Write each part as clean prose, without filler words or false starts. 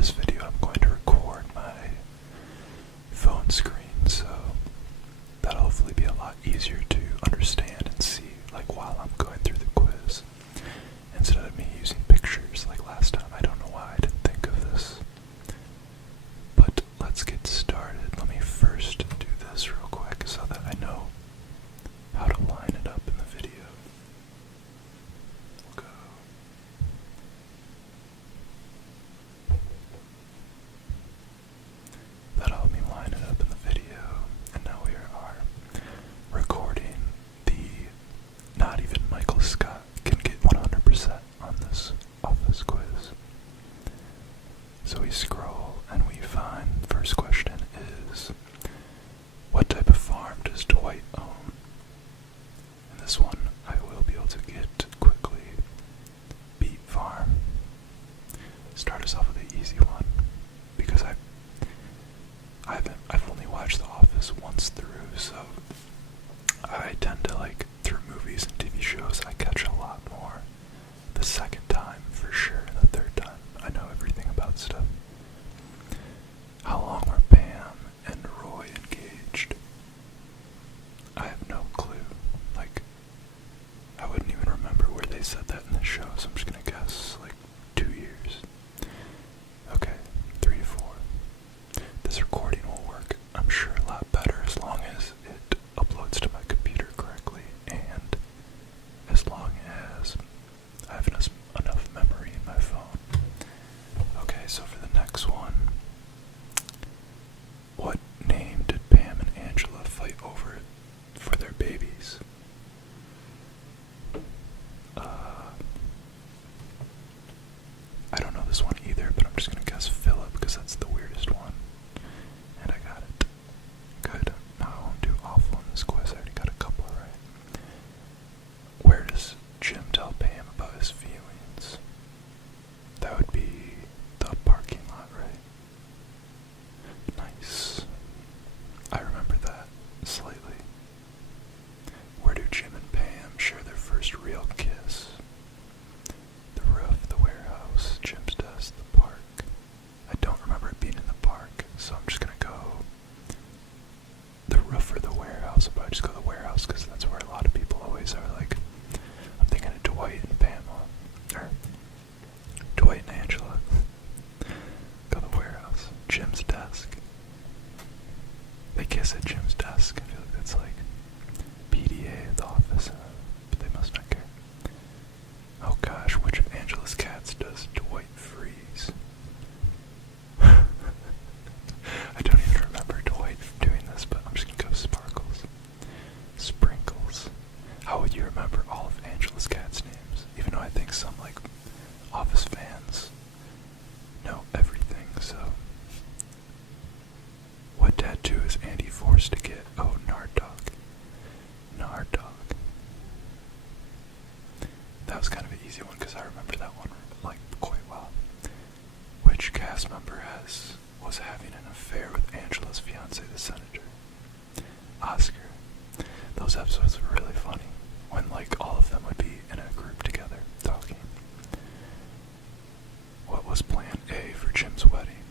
this video I'm going to record my phone screen, so that'll hopefully be a lot easier to understand and see, like, while I'm going through the quiz, instead of me using pictures like last time. I don't know why I didn't think of this. But let's get started. Let me first do this real quick so that I know how to line it up in the video. We'll go. That'll help me line it up in the video. And now we are recording the not even Michael Scott can get 100% on this office quiz. So we scroll and we find first question is, what type of farm does Dwight own? And this one I will be able to get quickly. Beet farm. Start us off with the easy one, because I've only watched The Office once through, so I tend to, like, through movies and TV shows, I catch a lot more the second time for sure, and the third time I know everything about stuff. How long were Pam and Roy engaged? I have no clue. Like, I wouldn't even remember where they said that in the show, so I'm just gonna guess, like, 2 years. Okay, 3 to 4. This recording will work, I'm sure, a lot better as long as it uploads to my computer correctly, and as long as I have enough memory in my phone. Okay, so for the next one, what name did Pam and Angela fight over for their babies? I don't know this one either, but I'm just gonna guess Philip because that's the weirdest one. And I got it. Good. Now I won't do awful on this quiz. I already got a couple right. Where does Jim tell Pam about his feelings? That would be the parking lot, right? Nice. I remember that slightly. Where do Jim and Pam share their first real kiss? The roof, the warehouse, Jim's desk, the park. I don't remember it being in the park, so I'm just gonna go the roof or the warehouse. I'll probably just go the warehouse because that's where a lot of people always are. Like, I'm thinking of Dwight and Pamela, or Dwight and Angela. Go the warehouse. Jim's desk. They kiss at Jim's desk. I feel like that's like PDA at the office, but they must not care. Oh gosh, which of Angela's cats does Dwight freeze? I don't even remember Dwight doing this, but I'm just gonna go Sparkles. Sprinkles. How would you remember all of Angela's cats' names? Even though I think some, like, Office fans know everything, so. What tattoo is Andy forced to get? Oh, Nard Dog. Nard Dog. That was kind of an easy one because I remember that one, like, quite well. Which cast member was having an affair with Angela's fiance, the senator? Oscar. Those episodes were really funny when, like, all of them would be in a group together talking. What was plan A for Jim's wedding?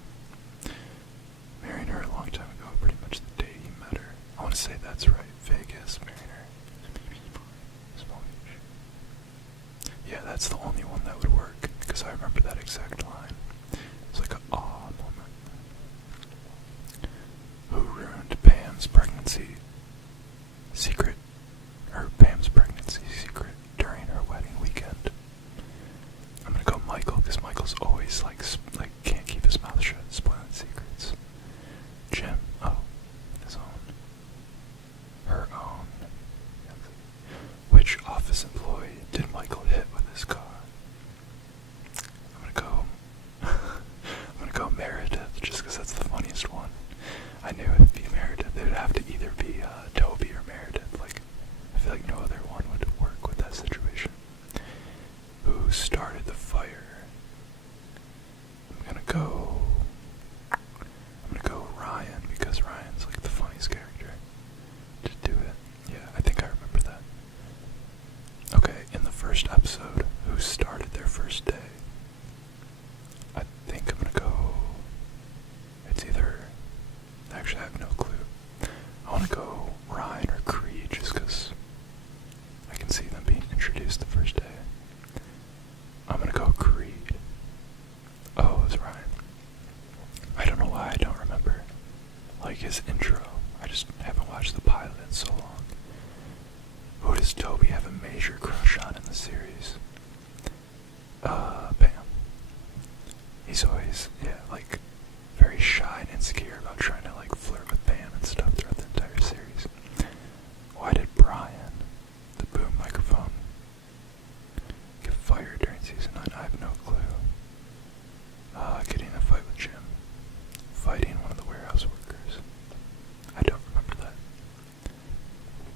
Marrying her a long time ago, pretty much the day he met her. I want to say that's right. Vegas, marrying her. Small Beach. Yeah, that's the only one that would work, because I remember that exact line. It's like a awe moment. Who ruined Pam's pregnancy secret? Or Pam's pregnancy secret during her wedding weekend? I'm gonna go Michael, because Michael's always like can't keep his mouth shut, spoiling secrets. Jim, oh, his own. Her own. Which office employee did Michael hit with his car? I'm gonna go Meredith, just because that's the funniest one. I knew it'd be Meredith. It would have to either be Toby or Meredith. Like, I feel like no other one would work with that situation. Who started the fire? I'm gonna go Ryan, because Ryan's like the funniest character to do it. Yeah, I think I remember that. Okay, in the first episode, who started their first day? I think I'm gonna go always, yeah, like, very shy and insecure about trying to, like, flirt with Pam and stuff throughout the entire series. Why did Brian, the boom microphone, get fired during season 9? I have no clue. Getting in a fight with Jim. Fighting one of the warehouse workers. I don't remember that.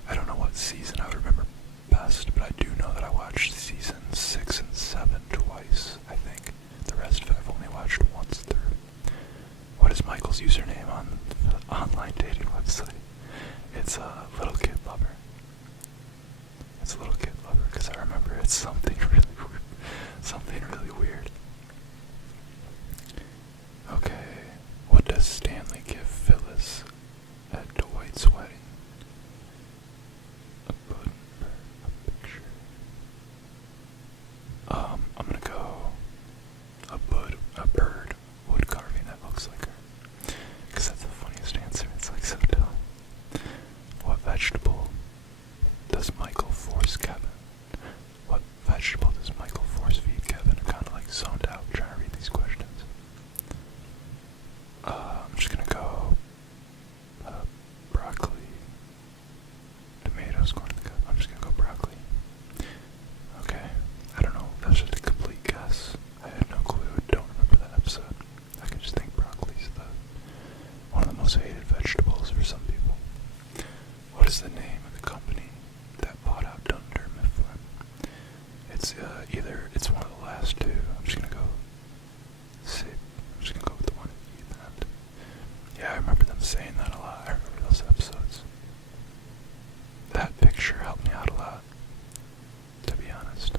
I don't know what season I would remember best, but I do know that I watched seasons 6 and 7 twice, I think. The rest of it I've only watched once through. What is Michael's username on the online dating website? It's a Little Kid Lover. It's a Little Kid Lover, because I remember it's something really weird. Okay, what does Stanley give Phyllis at Dwight's wedding? A picture. I'm gonna go a bird wood carving that looks like her, because that's the funniest answer. It's like so dumb. What vegetable does Michael force Kevin? What vegetable does Michael force feed Kevin? I'm kind of like zoned out trying to read these questions. I'm just gonna go broccoli, tomatoes, corn on the cob. I'm just gonna go broccoli. Okay, I don't know. That's just a complete guess. I had no clue. Don't remember that episode. I can just think broccoli's one of the most hated vegetables for some people. What is the name of the company that bought out Dunder Mifflin? It's it's one of the last two. I'm just gonna go see. I'm just gonna go with the one at the end. Yeah, I remember them saying that a lot. I remember those episodes. That picture helped me out a lot, to be honest.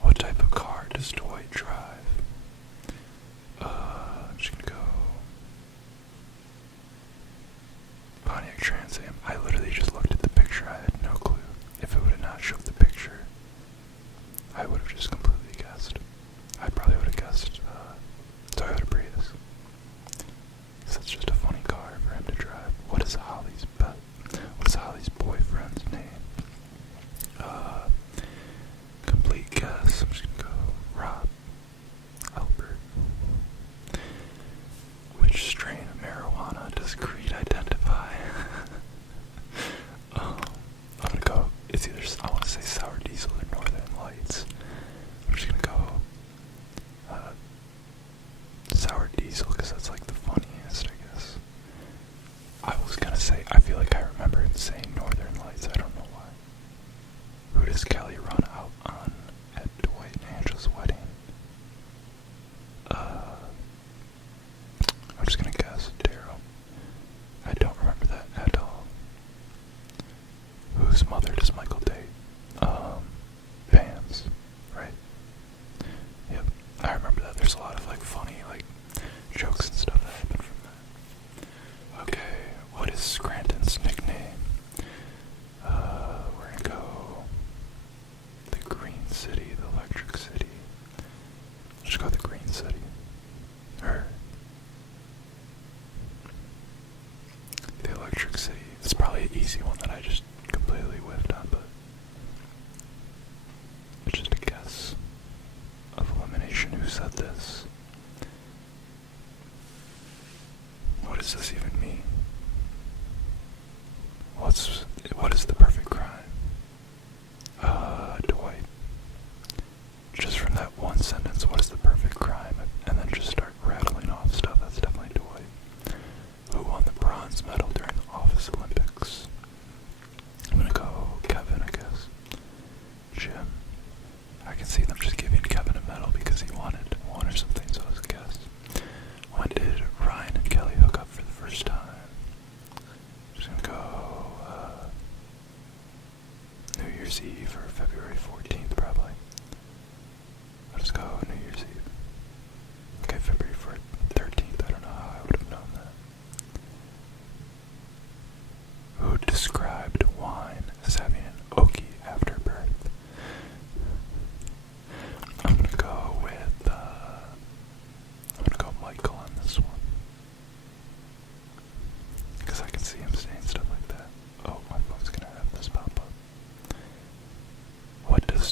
What type of car does Dwight drive? I'm just gonna go Pontiac Trans Am. I literally just looked at the picture. I had no clue. If it would have not showed the picture, I would have just completely guessed. I probably would have guessed Toyota Prius. Because that's just a funny car for him to drive. What is Holly's boyfriend's name? Complete guess. I'm just gonna go Rob. Albert. Which strain of marijuana does Creed identify? I'm gonna go, it's either, I want to say Sour Diesel or Northern Lights. I'm just gonna go Sour Diesel, because that's like the funniest, I guess. I was gonna say, I feel like I remember him saying Northern Lights, I don't know why. Who does Kelly run out on at Dwight and Angela's wedding? I'm just gonna guess Daryl. I don't remember that at all. Whose mother does Michael date? Pam's, right? Yep, I remember that. There's a lot of like funny like jokes and stuff that happen from that. Okay, what is Scranton's nickname? We're gonna go the Green City, the Electric City. Just go the Green City. Or the Electric City. It's probably an easy one that I just completely whiffed on, but it's just a guess of elimination. Who said this? What does this even mean? What is the perfect crime? Dwight. Just from that one sentence, what is the perfect crime? And then just start rattling off stuff. That's definitely Dwight. Who won the bronze medal during the Office Olympics? I'm gonna go Kevin, I guess. Jim. I can see them just giving Kevin a medal because he wanted one or something, so I was a guess. When did Ryan and Kelly hook up for the first time? Just gonna go New Year's Eve or February 14th, probably. I'll just go New Year's Eve. Okay, February 13th. I don't know how I would have known that. Who described wine as having an oaky afterbirth? I'm gonna go with Michael on this one, because I can see him saying stuff like that. Oh, my phone's gonna have this pop up. What does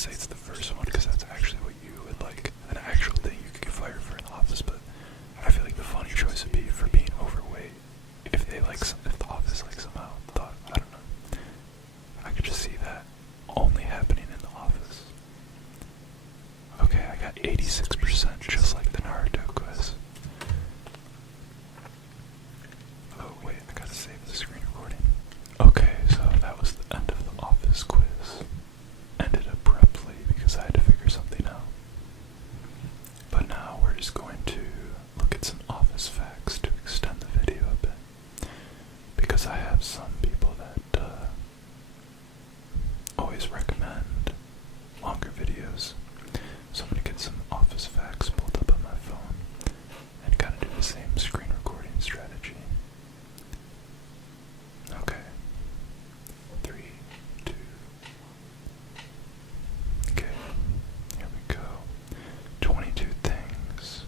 say it's the first one because that's actually what you would like, an actual thing you could get fired for in the office, but I feel like the funny choice would be for being overweight. If they like, if the office like somehow thought, I don't know, I could just see that only happening in the office. Okay, I got 86%, just like the Naruto quiz. Oh wait, I gotta save the screen recording. Okay, so that was the end of the office quiz. Ended abruptly because I had to figure something out. But now we're just going to look at some office facts to extend the video a bit. Because I have some people that always recommend longer videos. So I'm going to get some office facts pulled up on my phone and kind of do the same screen recording strategy. Okay. 3, 2. Okay. Here we go. 22 things.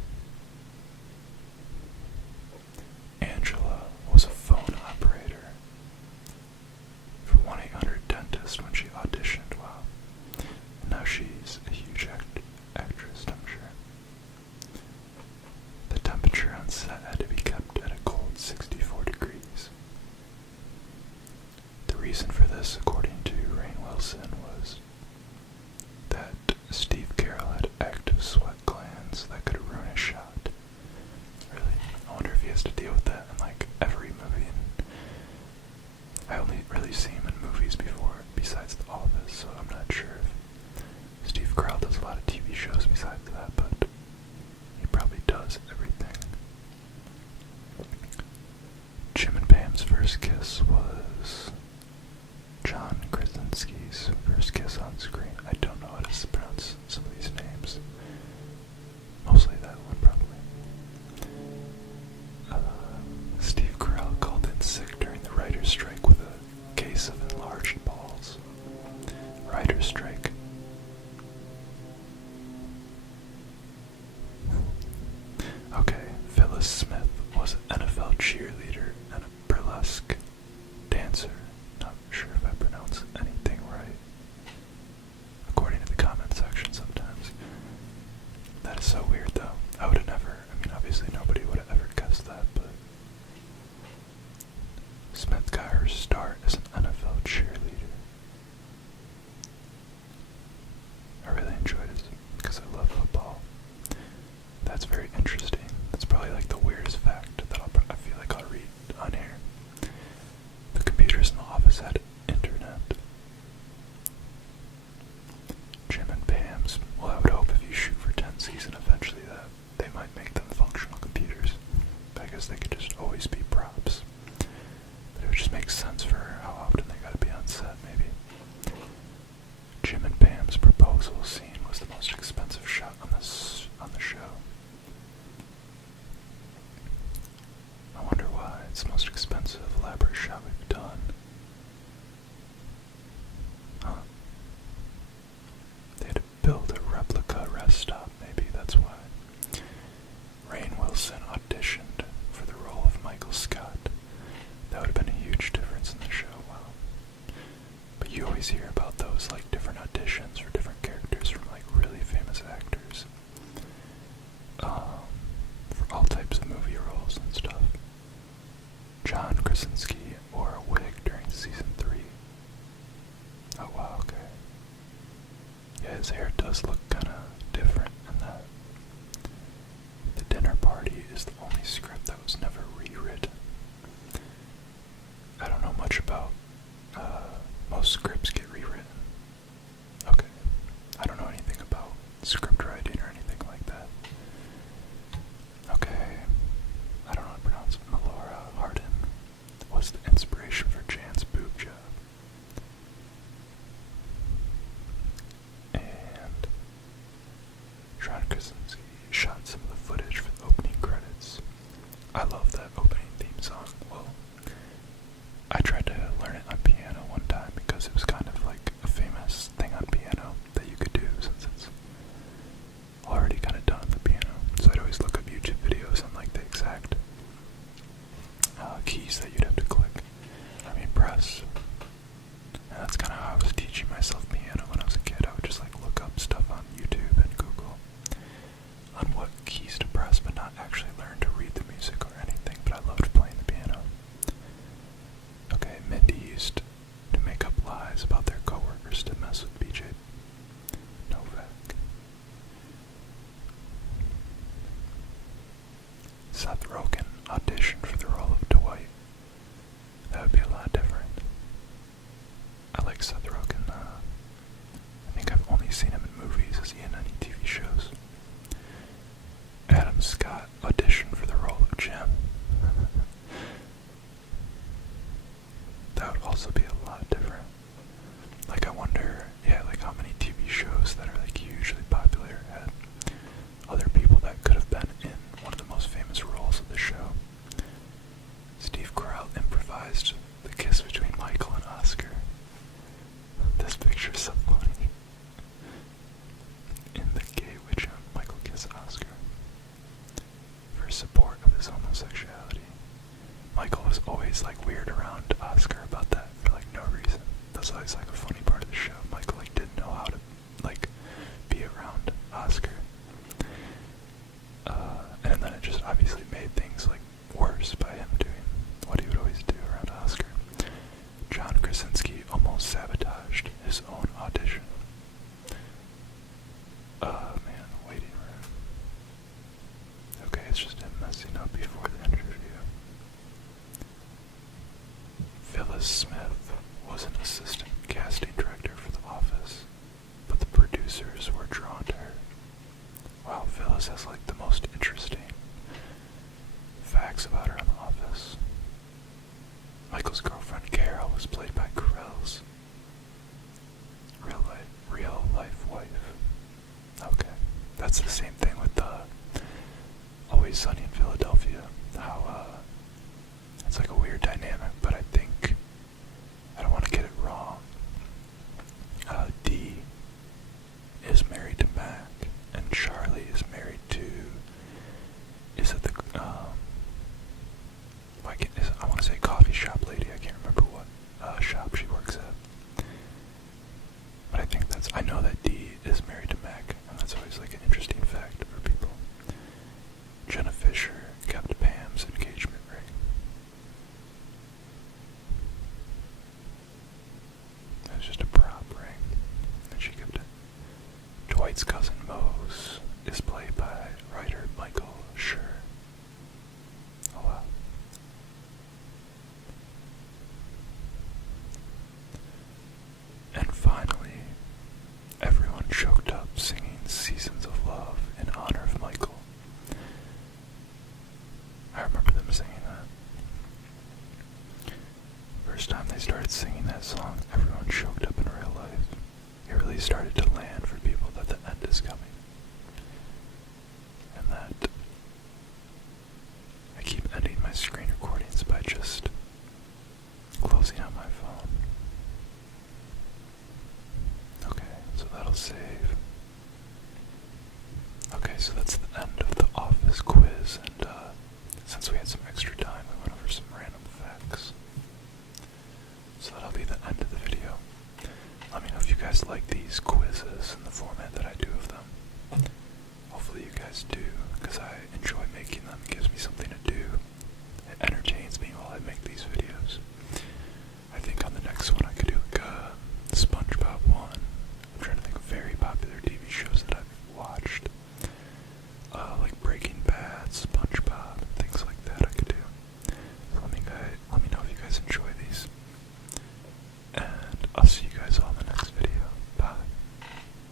Angela was a phone operator for 1-800-DENTIST when she auditioned. Wow. And now she's a huge actress, I'm sure. The temperature on set had to be kept at a cold 64 degrees. The reason for this, according to Rainn Wilson, was that Steve Carell had active sweat glands that could ruin a shot. Really? I wonder if he has to deal with that in like every movie. And I only really see him in movies before, besides The Office, so I'm not sure if Steve Carell does a lot of TV shows besides that, but he probably does everything. Jim and Pam's first kiss was John Krasinski's first kiss on screen. I don't know how to pronounce some of these names. Mostly that one, probably. Steve Carell called in sick during the writer's strike with a case of enlarged balls. Writer's strike. Okay, Phyllis Smith was an NFL cheerleader and a burlesque dancer. Not sure if I pronounce anything right. According to the comment section sometimes. That is so weird though. I would have never, I mean obviously nobody would have ever guessed that, but Smith got her start as an NFL cheerleader. I really enjoyed it because I love football. That's very interesting. That's probably like the weirdest fact that I feel like I'll read on here. The computers in the office had internet. Jim and Pam's, well I would hope if you shoot for 10 season eventually that they might make them functional computers. But I guess they could just always be props. But it would just make sense for how often they gotta be on set, maybe. Jim and Pam's proposal scene was the most expensive shot on the show. I wonder why. It's the most expensive, elaborate shot we've done. Huh. They had to build a replica rest stop, maybe that's why. Rainn Wilson auditioned for the role of Michael Scott. That would have been a huge difference in the show, wow. But you always hear about those, like, different auditions for different characters from, like, really famous actors. For all types of movie roles and stuff. John Krasinski wore a wig during season 3. Oh wow, okay. Yeah, his hair does look kinda different in that. The Dinner Party is the only script that was never rewritten. I don't know much about, most scripts get rewritten. Okay. I don't know anything about script writing or anything like that. Okay. I don't know how to pronounce it. Melora Hardin was the inspiration for Jan's boob job. And John Krasinski shot some of the footage for the opening credits. I love that opening theme song. Well, I tried to learn it on piano one time because it was kind of like a famous thing on piano that you could do since it's already kind of done on the piano. So I'd always look up YouTube videos on like the exact keys that you'd have to press. And that's kind of how I was teaching myself piano when I was a kid. I would just like look things about their coworkers to mess with BJ Novak. Seth Rogen auditioned for the role of Dwight. That would be a lot different. I like Seth Rogen. I think I've only seen him in movies. Is he in any TV shows? Adam Scott auditioned for the role of Jim. That would also be a lot different. Like, I wonder, how many TV shows that are, hugely popular had other people that could have been in one of the most famous roles of the show. Steve Carell improvised the kiss between Michael and Oscar. This picture's so funny. In the gay witch hunt, Michael kissed Oscar for support of his homosexuality. Michael was always weird around Oscar about that for no reason. That's always a funny part of the show. Michael didn't know how to be around Oscar. And then it just obviously made things worse by him doing what he would always do around Oscar. John Krasinski almost sabotaged his own audition. Man, waiting room. Okay, it's just him messing up before the interview. Phyllis Smith was an assistant casting director for The Office, but the producers were drawn to her. Wow, Phyllis has the most interesting facts about her in The Office. Michael's girlfriend Carol was played by Carell's real life wife. Okay, that's the same thing with Always Sunny in Philadelphia. How it's a weird dynamic, but I think I don't want to get it wrong. Dee is married to Mac, and Charlie is married to. Is it the I want to say coffee shop lady. I can't remember what shop she works at. But I know that Dee is married to Mac, and that's always an interesting fact for people. Jenna Fisher kept Pam's engagement ring. It was just a prop ring, and she kept it. Dwight's cousin Mose is played by writer Michael Schur. Oh wow. And finally, everyone choked up singing Seasons of Love in honor of Michael. I remember them singing that. First time they started singing that song, everyone choked up in real life. It really started to land for people that the end is coming. And that I keep ending my screen recordings by just closing out my phone. Okay, so that'll save. Okay, so that's the end of the Office quiz, and since we had some extra time, we went over some random facts. So that'll be the end of the video. Let me know if you guys like these quizzes in the format that I do of them. Hopefully you guys do, because I enjoy making them,